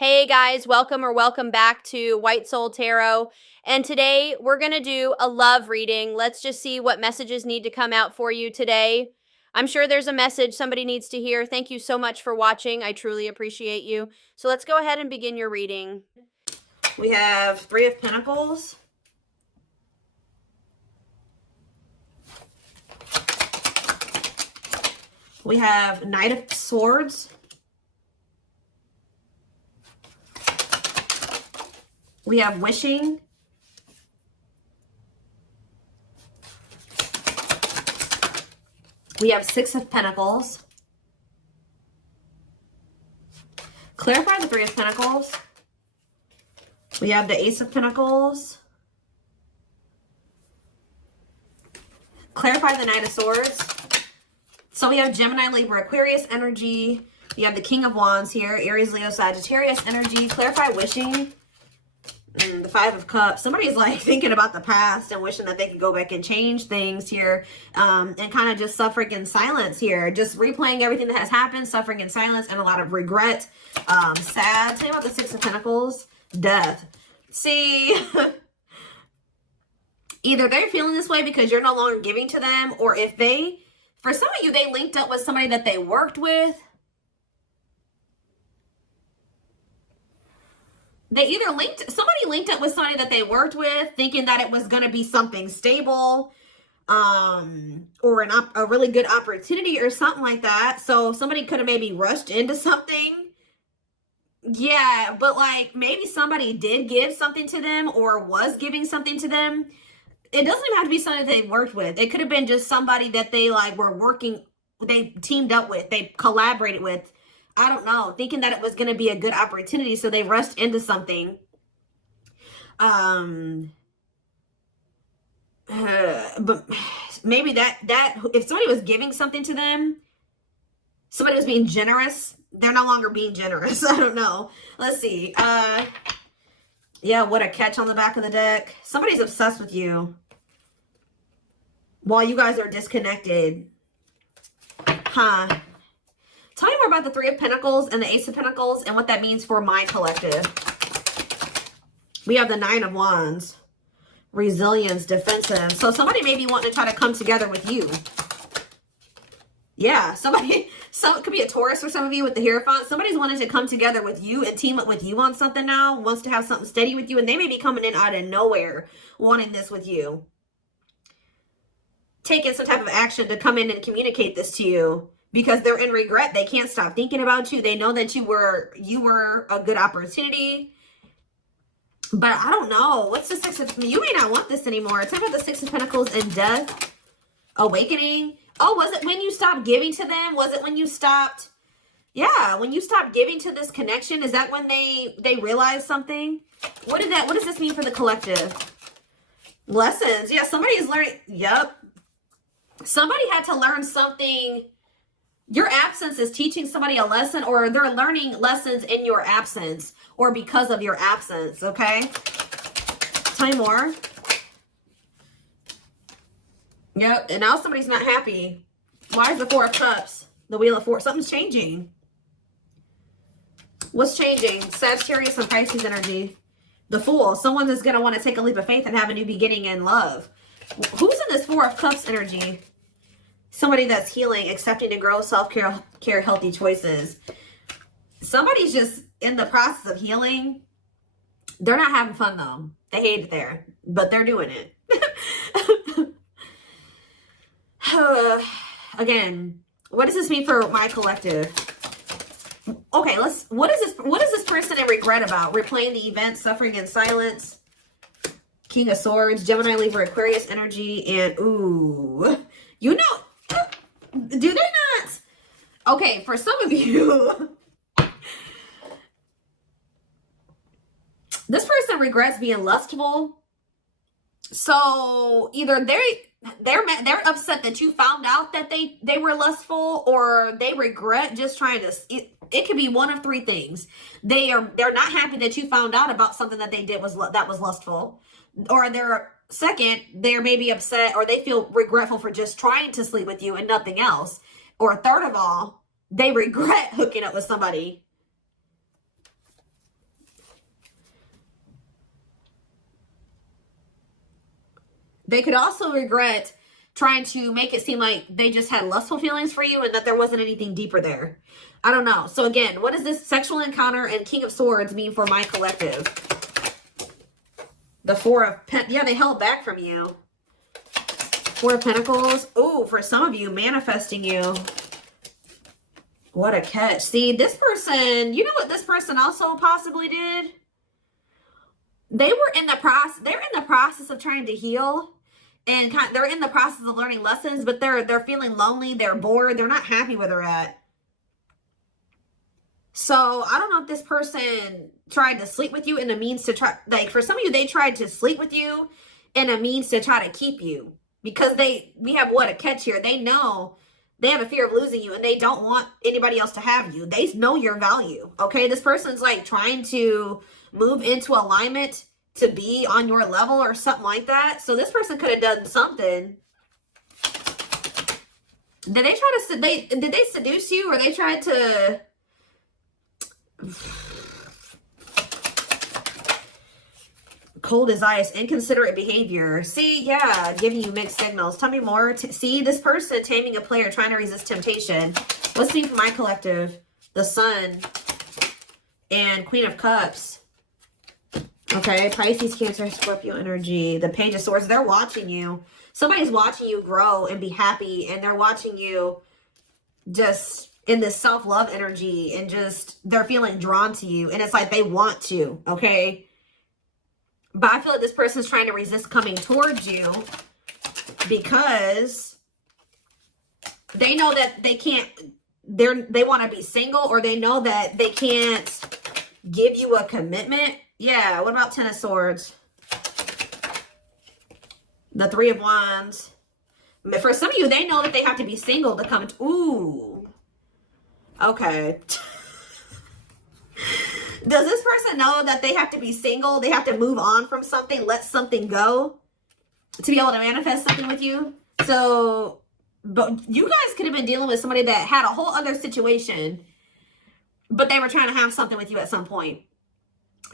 Hey guys, welcome back to White Soul Tarot. And today we're going to do a love reading. Let's just see what messages need to come out for you today. I'm sure there's a message somebody needs to hear. Thank you so much for watching. I truly appreciate you. So let's go ahead and begin your reading. We have Three of Pentacles. We have Knight of Swords. We have Wishing. We have Six of Pentacles. Clarify the Three of Pentacles. We have the Ace of Pentacles. Clarify the Knight of Swords. So we have Gemini, Libra, Aquarius energy. We have the King of Wands here. Aries, Leo, Sagittarius energy. Clarify Wishing. The Five of Cups. Somebody's like thinking about the past and wishing that they could go back and change things here, and kind of just suffering in silence here, just replaying everything that has happened, suffering in silence, and a lot of regret. Sad. Tell me about the Six of Pentacles. Death. See, either they're feeling this way because you're no longer giving to them, or if they, for some of you, they linked up with somebody that they worked with. They either somebody linked up with somebody that they worked with thinking that it was going to be something stable, or a really good opportunity or something like that. So somebody could have maybe rushed into something. Yeah, but like maybe somebody did give something to them or was giving something to them. It doesn't even have to be somebody that they worked with. It could have been just somebody that they like were working, they teamed up with, they collaborated with. I don't know, thinking that it was going to be a good opportunity, so they rushed into something. But maybe that if somebody was giving something to them, somebody was being generous, they're no longer being generous. I don't know. Let's see. Yeah, what a catch on the back of the deck. Somebody's obsessed with you while you guys are disconnected. Huh. Tell me more about the Three of Pentacles and the Ace of Pentacles and what that means for my collective. We have the Nine of Wands. Resilience, defensive. So somebody may be wanting to try to come together with you. Yeah, it could be a Taurus for some of you with the Hierophant. Somebody's wanting to come together with you and team up with you on something now. Wants to have something steady with you. And they may be coming in out of nowhere wanting this with you. Taking some type of action to come in and communicate this to you. Because they're in regret. They can't stop thinking about you. They know that you were a good opportunity. But I don't know. What's the Six of... You may not want this anymore. Talk about the Six of Pentacles and Death. Awakening. Oh, was it when you stopped giving to them? Was it when you stopped... Yeah, when you stopped giving to this connection? Is that when they realized something? What does this mean for the collective? Lessons. Yeah, somebody is learning... Yep. Somebody had to learn something... Your absence is teaching somebody a lesson, or they're learning lessons in your absence or because of your absence, okay? Tell me more. Yep, and now somebody's not happy. Why is the Four of Cups? The Wheel of Fortune. Something's changing. What's changing? Sagittarius and Pisces energy. The Fool. Someone is going to want to take a leap of faith and have a new beginning in love. Who's in this Four of Cups energy? Somebody that's healing, accepting to grow, self-care, healthy choices. Somebody's just in the process of healing. They're not having fun, though. They hate it there, but they're doing it. Again, what does this mean for my collective? Okay, what is this person in regret about? Replaying the event, suffering in silence. King of Swords, Gemini, Libra, Aquarius energy, and ooh, you know... Do they not? Okay, for some of you, this person regrets being lustful. So either they're upset that you found out that they were lustful, or they regret just trying to. It could be one of three things. They're not happy that you found out about something that they did that was lustful, or they're maybe upset, or they feel regretful for just trying to sleep with you and nothing else. Or third of all, they regret hooking up with somebody They could also regret trying to make it seem like they just had lustful feelings for you and that there wasn't anything deeper there. I don't know. So again, what does this sexual encounter and King of Swords mean for my collective? The Four of Pentacles. Yeah, they held back from you. Four of Pentacles. Oh, for some of you, manifesting you. What a catch. See, this person, you know what this person also possibly did? They're in the process of trying to heal. And they're in the process of learning lessons, but they're feeling lonely, they're bored, they're not happy where they're at. So I don't know if this person tried to sleep with you in a means to try, like for some of you, they tried to sleep with you in a means to try to keep you. Because we have what, a catch here. They know they have a fear of losing you and they don't want anybody else to have you. They know your value, okay? This person's like trying to move into alignment to be on your level or something like that. So this person could have done something. Did they seduce you, or they tried to cold as ice, inconsiderate behavior? See, yeah, giving you mixed signals. Tell me more. See, this person taming a player, trying to resist temptation. Let's see for my collective. The Sun and Queen of Cups. Okay, Pisces, Cancer, Scorpio energy. The Page of Swords, they're watching you. Somebody's watching you grow and be happy, and they're watching you just in this self-love energy, and just they're feeling drawn to you, and it's like they want to, okay? But I feel like this person's trying to resist coming towards you because they know that they can't, they want to be single, or they know that they can't give you a commitment. Yeah, what about Ten of Swords? The Three of Wands. For some of you, they know that they have to be single to come. Ooh. Okay. Does this person know that they have to be single? They have to move on from something, let something go to be able to manifest something with you? So, but you guys could have been dealing with somebody that had a whole other situation, but they were trying to have something with you at some point.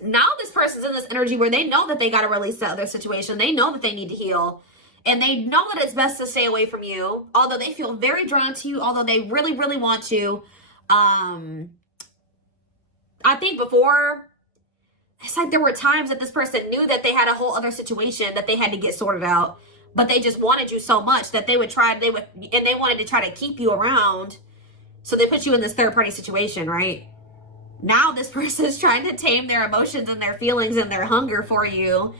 Now this person's in this energy where they know that they got to release that other situation. They know that they need to heal. And they know that it's best to stay away from you. Although they feel very drawn to you. Although they really, really want to. I think before, it's like there were times that this person knew that they had a whole other situation that they had to get sorted out. But they just wanted you so much that they wanted to try to keep you around. So they put you in this third party situation, right? Now this person is trying to tame their emotions and their feelings and their hunger for you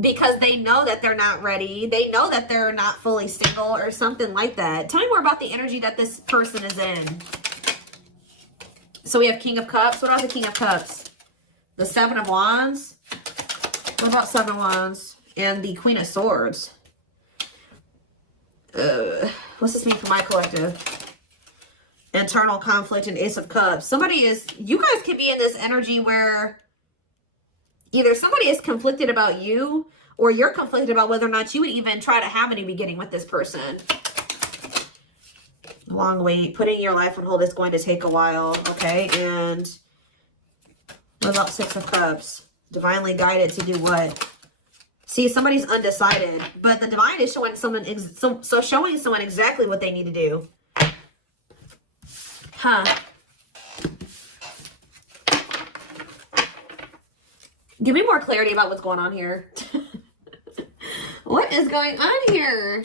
because they know that they're not ready. They know that they're not fully single or something like that. Tell me more about the energy that this person is in. So we have King of Cups. What about the King of Cups? The Seven of Wands. What about Seven of Wands? And the Queen of Swords. What's this mean for my collective? Internal conflict and Ace of Cups. You guys could be in this energy where either somebody is conflicted about you, or you're conflicted about whether or not you would even try to have any beginning with this person. Long wait. Putting your life on hold is going to take a while. Okay. And what about Six of Cups? Divinely guided to do what? See, somebody's undecided, but the divine is showing showing someone exactly what they need to do. Huh. Give me more clarity about what's going on here. What is going on here?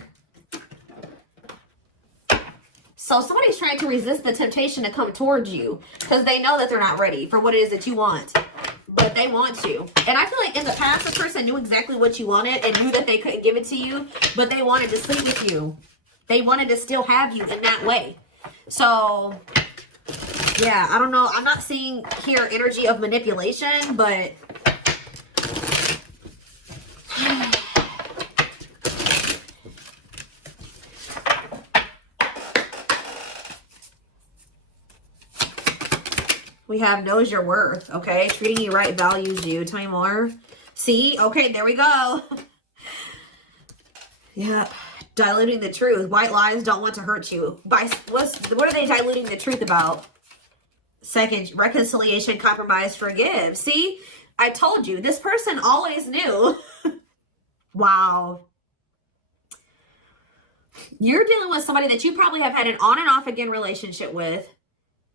So somebody's trying to resist the temptation to come towards you because they know that they're not ready for what it is that you want. But they want you. And I feel like in the past, this person knew exactly what you wanted and knew that they couldn't give it to you, but they wanted to sleep with you. They wanted to still have you in that way. So, yeah, I don't know. I'm not seeing here energy of manipulation, but we have knows your worth, okay? Treating you right, values you. Tell me more. See? Okay, there we go. Yeah. Diluting the truth. White lies don't want to hurt you. What are they diluting the truth about? Second, reconciliation, compromise, forgive. See? I told you. This person always knew. Wow. You're dealing with somebody that you probably have had an on and off again relationship with.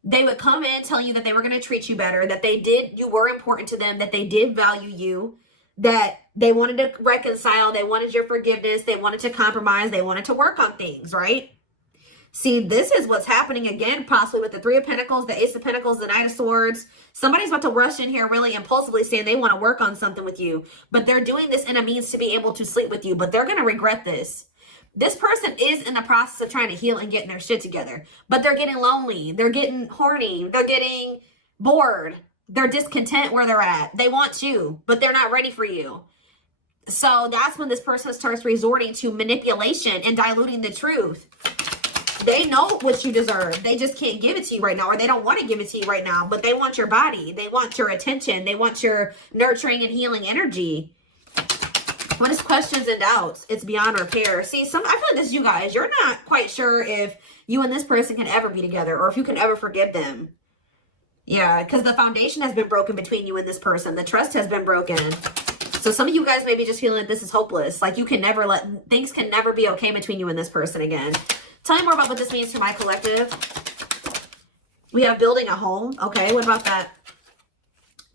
They would come in telling you that they were going to treat you better, that you were important to them, that they did value you, that they wanted to reconcile, they wanted your forgiveness, they wanted to compromise, they wanted to work on things, right? See, this is what's happening again, possibly with the Three of Pentacles, the Ace of Pentacles, the Knight of Swords. Somebody's about to rush in here really impulsively saying they want to work on something with you, but they're doing this in a means to be able to sleep with you, but they're going to regret this. This person is in the process of trying to heal and getting their shit together, but they're getting lonely. They're getting horny. They're getting bored. They're discontent where they're at. They want you, but they're not ready for you. So that's when this person starts resorting to manipulation and diluting the truth. They know what you deserve. They just can't give it to you right now, or they don't want to give it to you right now, but they want your body. They want your attention. They want your nurturing and healing energy. What is questions and doubts? It's beyond repair. See, I feel like this is you guys. You're not quite sure if you and this person can ever be together or if you can ever forgive them. Yeah, because the foundation has been broken between you and this person. The trust has been broken. So some of you guys may be just feeling like this is hopeless. Like you can never things can never be okay between you and this person again. Tell me more about what this means to my collective. We have building a home. Okay, what about that?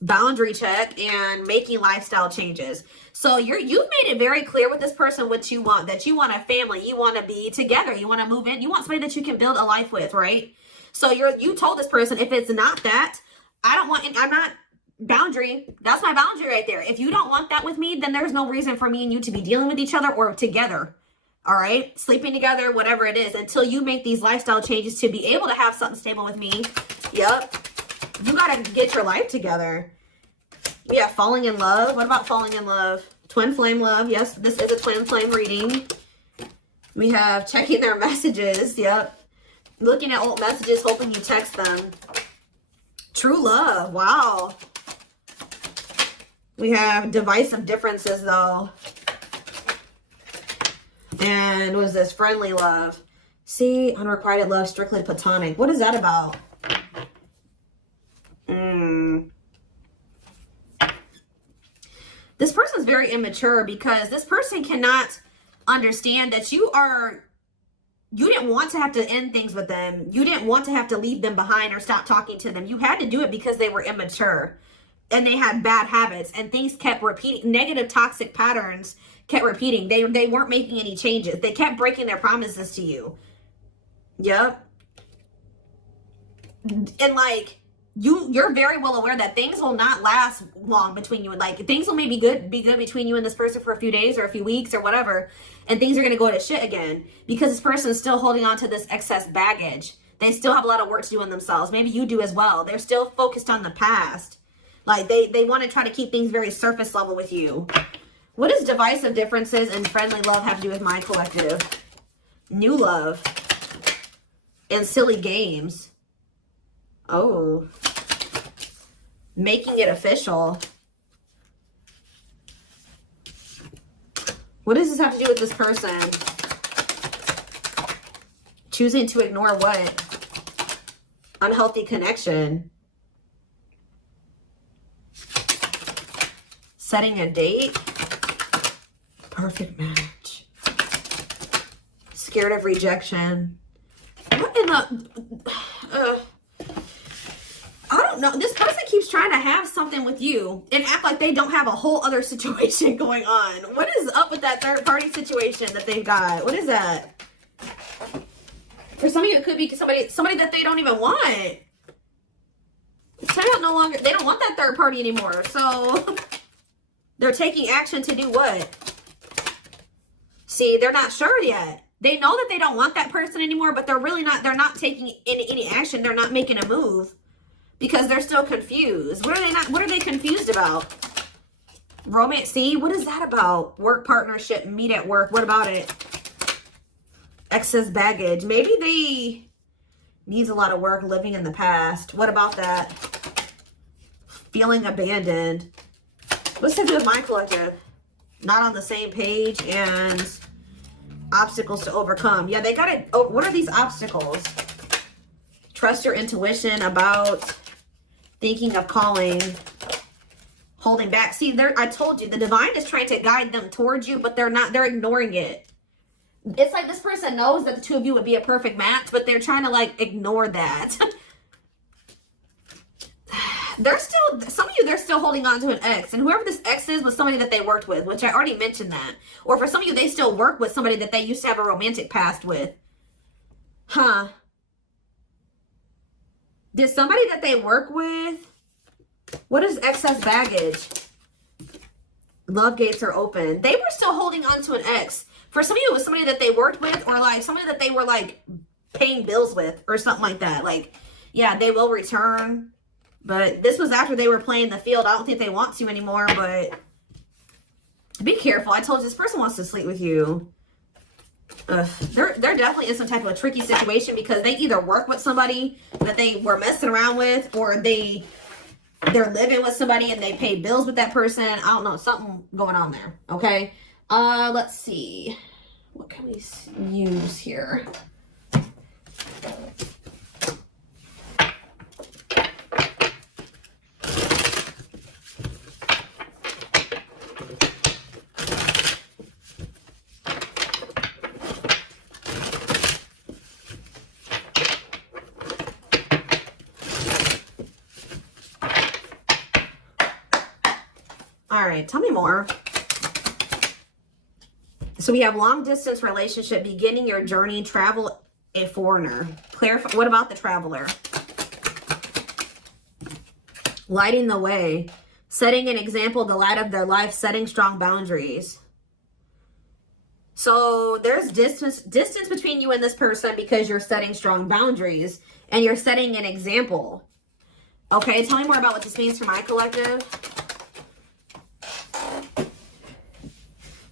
Boundary check and making lifestyle changes. So you've made it very clear with this person what you want, that you want a family, you want to be together, you want to move in, you want somebody that you can build a life with, right? So you told this person, if it's not that, I'm not boundary. That's my boundary right there. If you don't want that with me, then there's no reason for me and you to be dealing with each other or together. All right, sleeping together, whatever it is, until you make these lifestyle changes to be able to have something stable with me. Yep. You got to get your life together. We have falling in love. What about falling in love? Twin flame love. Yes, this is a twin flame reading. We have checking their messages. Yep. Looking at old messages, hoping you text them. True love. Wow. We have divisive differences, though. And what is this? Friendly love. See, unrequited love, strictly platonic. What is that about? This person's very immature because this person cannot understand that you didn't want to have to end things with them. You didn't want to have to leave them behind or stop talking to them. You had to do it because they were immature and they had bad habits and things kept repeating. Negative toxic patterns kept repeating. They weren't making any changes. They kept breaking their promises to you. Yep. And like, you're very well aware that things will not last long between you, and like things will maybe be good between you and this person for a few days or a few weeks or whatever, and things are going to go to shit again because this person is still holding on to this excess baggage. They still have a lot of work to do in themselves. Maybe you do as well. They're still focused on the past. Like they want to try to keep things very surface level with you. What does divisive differences and friendly love have to do with my collective? New love and silly games. Oh, making it official. What does this have to do with this person? Choosing to ignore what? Unhealthy connection. Setting a date. Perfect match. Scared of rejection. What in the... I don't know. This person keeps trying to have something with you and act like they don't have a whole other situation going on. What is up with that third party situation that they've got? What is that? For some of you, it could be somebody that they don't even want. It's no longer, they don't want that third party anymore. So they're taking action to do what? See, they're not sure yet. They know that they don't want that person anymore, but they're not taking any action. They're not making a move. Because they're still confused. What are they confused about? Romance, see, what is that about? Work partnership, meet at work, what about it? Excess baggage. Maybe they needs a lot of work living in the past. What about that? Feeling abandoned. What's to do with my collective? Not on the same page and obstacles to overcome. Yeah, they got it. Oh, what are these obstacles? Trust your intuition about thinking of calling, holding back. See, I told you, the divine is trying to guide them towards you, but they're not, they're ignoring it. It's like this person knows that the two of you would be a perfect match, but they're trying to like ignore that. Some of you, they're still holding on to an ex, and whoever this ex is was somebody that they worked with, which I already mentioned that. Or for some of you, they still work with somebody that they used to have a romantic past with. Huh. Did somebody that they work with, what is excess baggage? Love gates are open. They were still holding on to an ex. For some of you, it was somebody that they worked with, or like somebody that they were like paying bills with or something like that. Like, yeah, they will return. But this was after they were playing the field. I don't think they want to anymore, but be careful. I told you, this person wants to sleep with you. They're definitely in some type of a tricky situation because they either work with somebody that they were messing around with, or they're living with somebody and they pay bills with that person. I don't know, something going on there. Okay. Let's see. What can we use here? All right, tell me more. So we have long distance relationship, beginning your journey, travel, a foreigner. Clarify. What about the traveler? Lighting the way, setting an example, the light of their life, setting strong boundaries. So there's distance between you and this person because you're setting strong boundaries and you're setting an example. Okay, tell me more about what this means for my collective.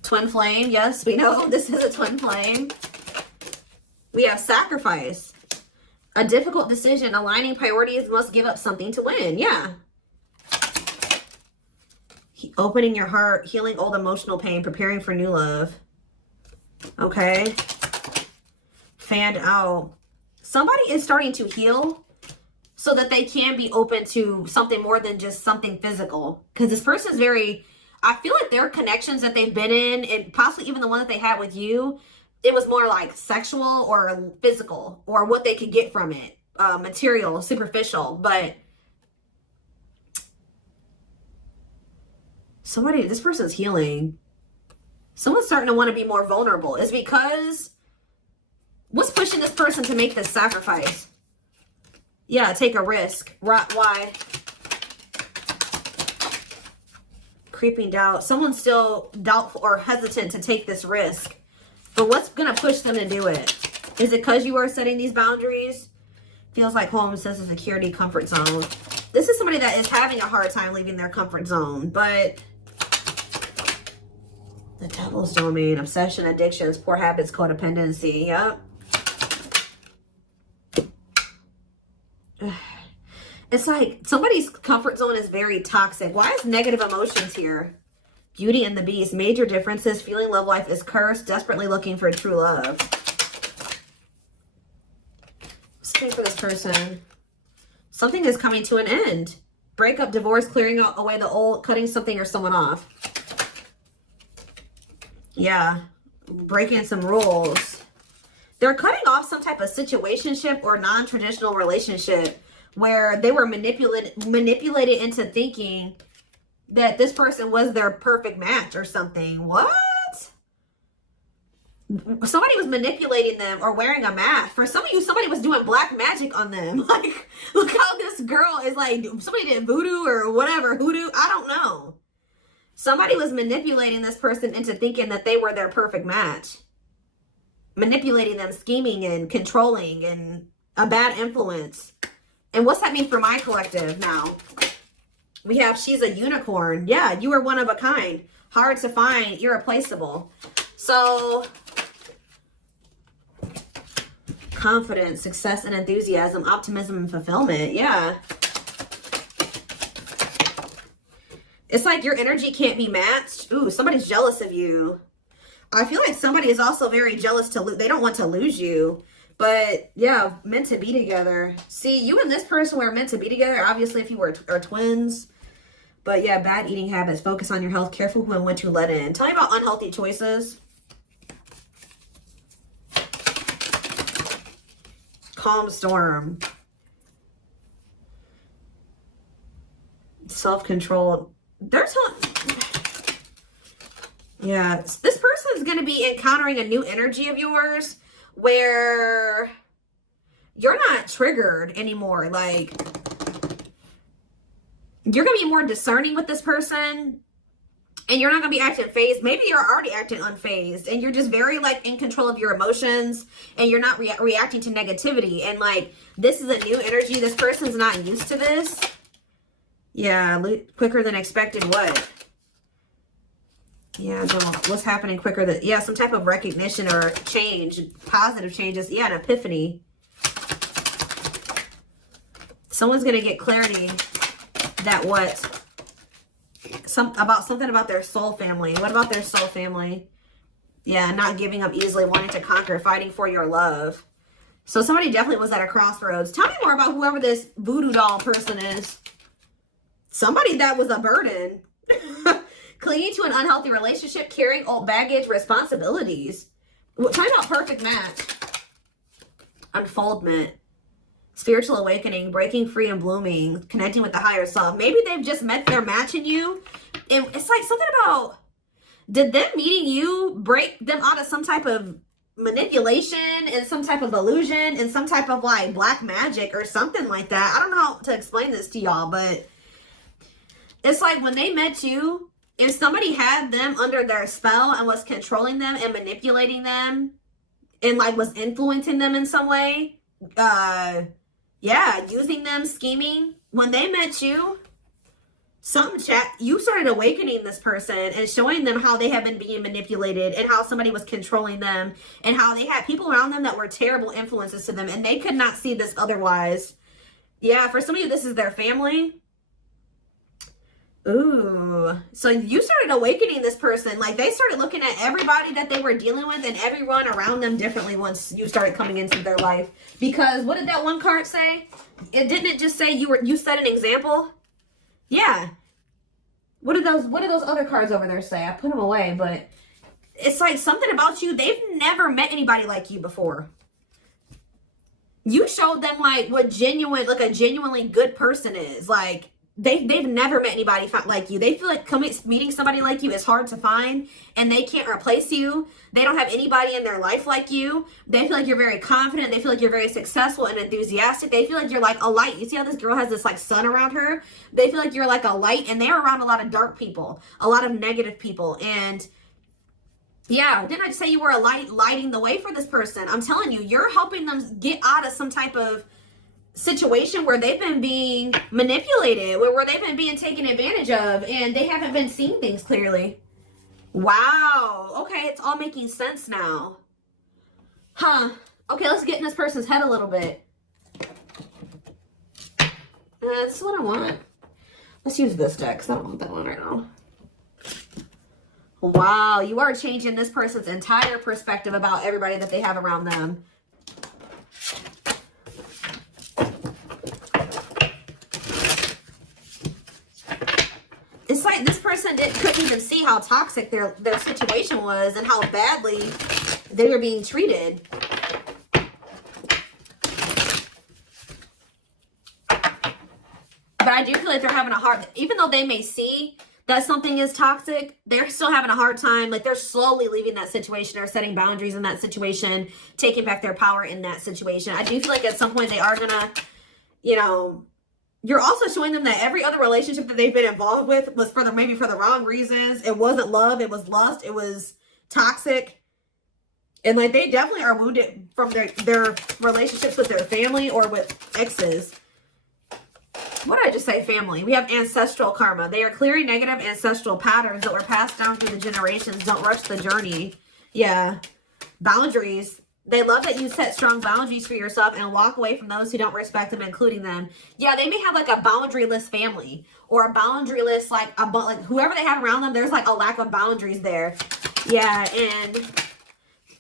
Twin flame, yes, we know this is a twin flame. We have sacrifice. A difficult decision, aligning priorities, must give up something to win. Yeah. Opening your heart, healing old emotional pain, preparing for new love. Okay. Fanned out. Somebody is starting to heal so that they can be open to something more than just something physical. Because this person is very... I feel like their connections that they've been in, and possibly even the one that they had with you, it was more like sexual or physical, or what they could get from it. Material, superficial. But this person's healing. Someone's starting to want to be more vulnerable. Is because, what's pushing this person to make this sacrifice? Yeah, take a risk. Why? Creeping doubt. Someone's still doubtful or hesitant to take this risk. But what's going to push them to do it? Is it because you are setting these boundaries? Feels like home, sense of security, comfort zone. This is somebody that is having a hard time leaving their comfort zone. But the devil's domain, obsession, addictions, poor habits, codependency. Yep. It's like somebody's comfort zone is very toxic. Why is negative emotions here? Beauty and the Beast. Major differences. Feeling love life is cursed. Desperately looking for true love. What's the name for this person? Something is coming to an end. Breakup, divorce, clearing away the old, cutting something or someone off. Yeah. Breaking some rules. They're cutting off some type of situationship or non-traditional relationship where they were manipulated into thinking that this person was their perfect match or something. What? Somebody was manipulating them or wearing a mask. For some of you, somebody was doing black magic on them. Like, look how this girl is like, somebody did voodoo or whatever, hoodoo. I don't know. Somebody was manipulating this person into thinking that they were their perfect match. Manipulating them, scheming and controlling and a bad influence. And what's that mean for my collective now? We have, she's a unicorn. Yeah, you are one of a kind. Hard to find, irreplaceable. So, confidence, success and enthusiasm, optimism and fulfillment. Yeah. It's like your energy can't be matched. Ooh, somebody's jealous of you. I feel like somebody is also very jealous to lose. They don't want to lose you. But yeah, meant to be together. See, you and this person were meant to be together. Obviously, if you are twins. But yeah, bad eating habits. Focus on your health. Careful who and when to let in. Tell me about unhealthy choices. calm storm. Self-control. Yeah, this person is going to be encountering a new energy of yours where you're not triggered anymore. Like, you're going to be more discerning with this person, and you're not going to be acting phased. Maybe you're already acting unfazed, and you're just very, like, in control of your emotions, and you're not reacting to negativity. And, like, this is a new energy. This person's not used to this. Yeah, quicker than expected. What? Yeah, what's happening quicker than... Yeah, some type of recognition or change. Positive changes. Yeah, an epiphany. Someone's going to get clarity that what... something about their soul family. What about their soul family? Yeah, not giving up easily, wanting to conquer, fighting for your love. So somebody definitely was at a crossroads. Tell me more about whoever this voodoo doll person is. Somebody that was a burden. Clinging to an unhealthy relationship, carrying old baggage, responsibilities. Tell me about perfect match. Unfoldment. Spiritual awakening, breaking free and blooming, connecting with the higher self. Maybe they've just met their match in you. And it's like something about, did them meeting you break them out of some type of manipulation and some type of illusion and some type of like black magic or something like that? I don't know how to explain this to y'all, but it's like when they met you, if somebody had them under their spell and was controlling them and manipulating them and like was influencing them in some way, yeah, using them, scheming, when they met you, you started awakening this person and showing them how they have been being manipulated and how somebody was controlling them and how they had people around them that were terrible influences to them and they could not see this otherwise. Yeah, for some of you, this is their family. Ooh, so you started awakening this person. Like, they started looking at everybody that they were dealing with and everyone around them differently once you started coming into their life. Because what did that one card say? Didn't just say you set an example? Yeah. What did those other cards over there say? I put them away, but it's like something about you. They've never met anybody like you before. You showed them like what a genuinely good person is. Like, They've never met anybody like you. They feel like meeting somebody like you is hard to find, and they can't replace you. They don't have anybody in their life like you. They feel like you're very confident. They feel like you're very successful and enthusiastic. They feel like you're like a light. You see how this girl has this like sun around her? They feel like you're like a light, and they're around a lot of dark people, a lot of negative people. And yeah, didn't I just say you were a light, lighting the way for this person? I'm telling you, you're helping them get out of some type of situation where they've been being manipulated, where they've been being taken advantage of, and they haven't been seeing things clearly. Wow. Okay, it's all making sense now. Huh. Okay, let's get in this person's head a little bit. This is what I want. Let's use this deck because I don't want that one right now. Wow, you are changing this person's entire perspective about everybody that they have around them. It's like this person couldn't even see how toxic their situation was and how badly they were being treated. But I do feel like they're having a hard, even though they may see that something is toxic, they're still having a hard time. Like, they're slowly leaving that situation or setting boundaries in that situation, taking back their power in that situation. I do feel like at some point they are gonna, you know, you're also showing them that every other relationship that they've been involved with was maybe for the wrong reasons. It wasn't love. It was lust. It was toxic. And like, they definitely are wounded from their relationships with their family or with exes. What did I just say? Family. We have ancestral karma. They are clearing negative ancestral patterns that were passed down through the generations. Don't rush the journey. Yeah. Boundaries. They love that you set strong boundaries for yourself and walk away from those who don't respect them, including them. Yeah, they may have like a boundaryless family or a boundaryless, like whoever they have around them, there's like a lack of boundaries there. Yeah, and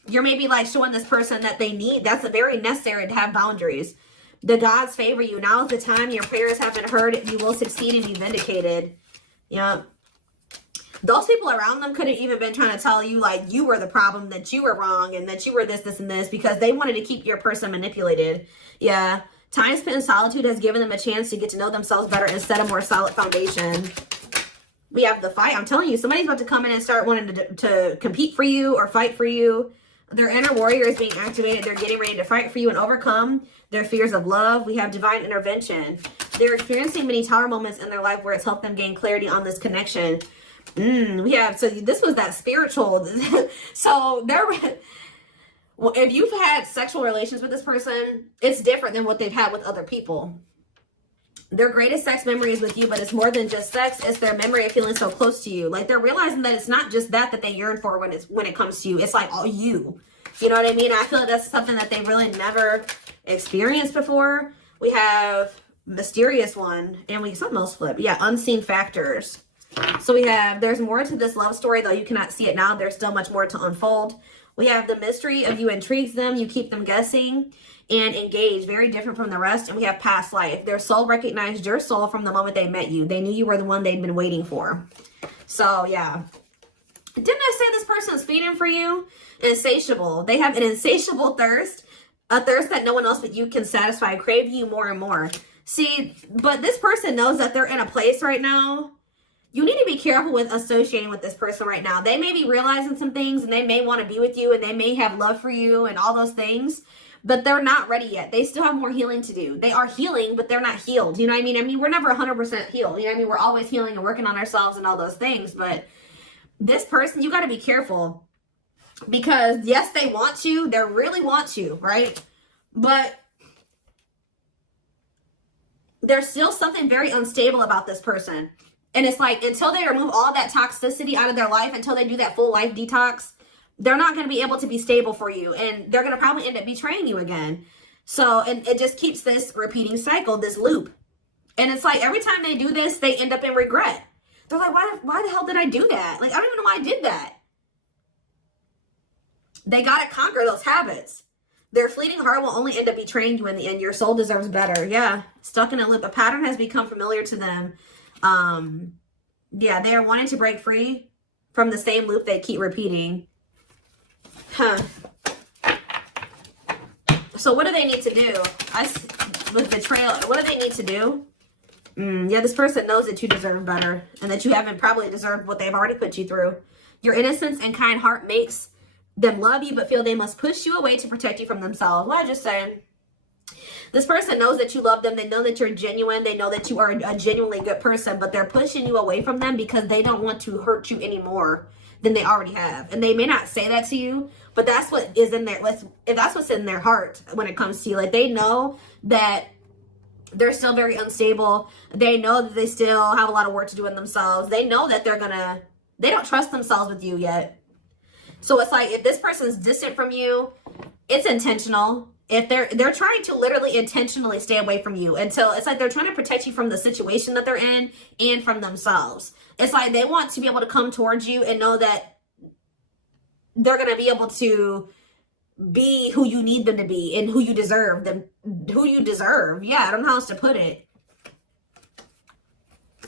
you're maybe like showing this person that they need. That's very necessary to have boundaries. The gods favor you. Now is the time. Your prayers have been heard. You will succeed and be vindicated. Yeah. Those people around them could have even been trying to tell you like you were the problem, that you were wrong, and that you were this, this, and this, because they wanted to keep your person manipulated. Yeah. Time spent in solitude has given them a chance to get to know themselves better and set a more solid foundation. We have the fight. I'm telling you, somebody's about to come in and start wanting to compete for you or fight for you. Their inner warrior is being activated. They're getting ready to fight for you and overcome their fears of love. We have divine intervention. They're experiencing many tower moments in their life where it's helped them gain clarity on this connection. We have, so this was that spiritual. So if you've had sexual relations with this person, it's different than what they've had with other people. Their greatest sex memory is with you, but it's more than just sex. It's their memory of feeling so close to you. Like they're realizing that it's not just that they yearn for when it comes to you. It's like all you. You know what I mean? I feel like that's something that they really never experienced before. We have mysterious one, and something else flipped. Yeah, unseen factors. So we have, there's more to this love story, though you cannot see it now. There's still much more to unfold. We have the mystery of you intrigues them. You keep them guessing and engaged. Very different from the rest. And we have past life. Their soul recognized your soul from the moment they met you. They knew you were the one they'd been waiting for. So, yeah. Didn't I say this person is feeding for you? Insatiable. They have an insatiable thirst. A thirst that no one else but you can satisfy. Crave you more and more. See, but this person knows that they're in a place right now. You need to be careful with associating with this person right now. They may be realizing some things, and they may want to be with you, and they may have love for you and all those things, but they're not ready yet. They still have more healing to do. They are healing, but they're not healed. You know what I mean? I mean, we're never 100% healed. You know what I mean? We're always healing and working on ourselves and all those things, but this person, you got to be careful, because yes, they want you. They really want you, right? But there's still something very unstable about this person. And it's like, until they remove all that toxicity out of their life, until they do that full life detox, they're not going to be able to be stable for you. And they're going to probably end up betraying you again. So, and it just keeps this repeating cycle, this loop. And it's like, every time they do this, they end up in regret. They're like, why the hell did I do that? Like, I don't even know why I did that. They got to conquer those habits. Their fleeting heart will only end up betraying you in the end. Your soul deserves better. Yeah. Stuck in a loop. A pattern has become familiar to them. Yeah, they are wanting to break free from the same loop they keep repeating. So what do they need to do? With betrayal, what do they need to do? Yeah, this person knows that you deserve better, and that you haven't probably deserved what they've already put you through. Your innocence and kind heart makes them love you, but feel they must push you away to protect you from themselves. What I just saying? This person knows that you love them. They know that you're genuine. They know that you are a genuinely good person, but they're pushing you away from them because they don't want to hurt you any more than they already have. And they may not say that to you, but that's what is in there. If that's what's in their heart when it comes to you, like they know that they're still very unstable. They know that they still have a lot of work to do in themselves. They know that they don't trust themselves with you yet. So it's like, if this person's distant from you, it's intentional. If they're trying to literally intentionally stay away from you until it's like they're trying to protect you from the situation that they're in and from themselves. It's like they want to be able to come towards you and know that they're going to be able to be who you need them to be and who you deserve them, who you deserve. Yeah, I don't know how else to put it.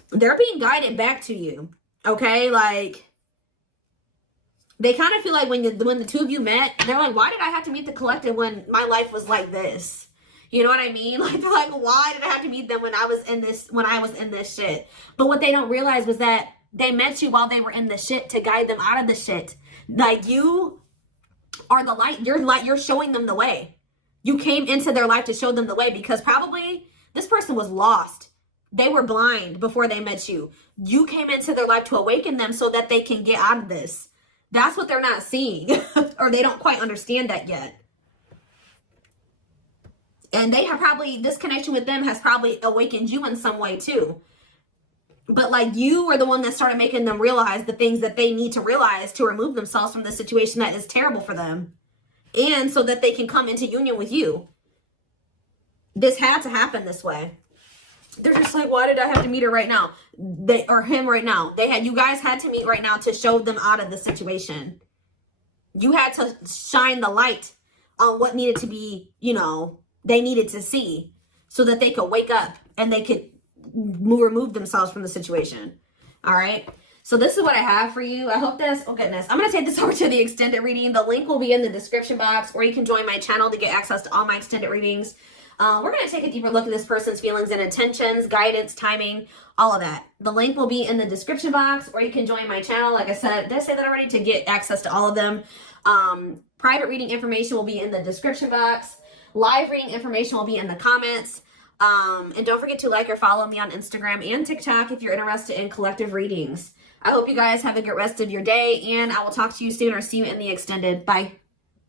They're being guided back to you. Okay, like they kind of feel like when the two of you met, they're like, why did I have to meet the collective when my life was like this? You know what I mean? Like, they're like, why did I have to meet them when I was in this shit? But what they don't realize was that they met you while they were in the shit to guide them out of the shit. Like, you are the light. You're showing them the way. You came into their life to show them the way, because probably this person was lost. They were blind before they met you. You came into their life to awaken them so that they can get out of this. That's what they're not seeing, or they don't quite understand that yet. And they have probably, this connection with them has probably awakened you in some way too. But like, you were the one that started making them realize the things that they need to realize to remove themselves from the situation that is terrible for them. And so that they can come into union with you. This had to happen this way. They're just like, why did I have to meet her right now? Or him right now. You guys had to meet right now to show them out of the situation. You had to shine the light on what needed to be, they needed to see, so that they could wake up and they could remove themselves from the situation. All right. So this is what I have for you. I hope this, oh goodness, I'm going to take this over to the extended reading. The link will be in the description box, or you can join my channel to get access to all my extended readings. We're going to take a deeper look at this person's feelings and intentions, guidance, timing, all of that. The link will be in the description box, or you can join my channel. Like I said, did I say that already? To get access to all of them. Private reading information will be in the description box. Live reading information will be in the comments. And don't forget to like or follow me on Instagram and TikTok if you're interested in collective readings. I hope you guys have a good rest of your day, and I will talk to you soon or see you in the extended. Bye.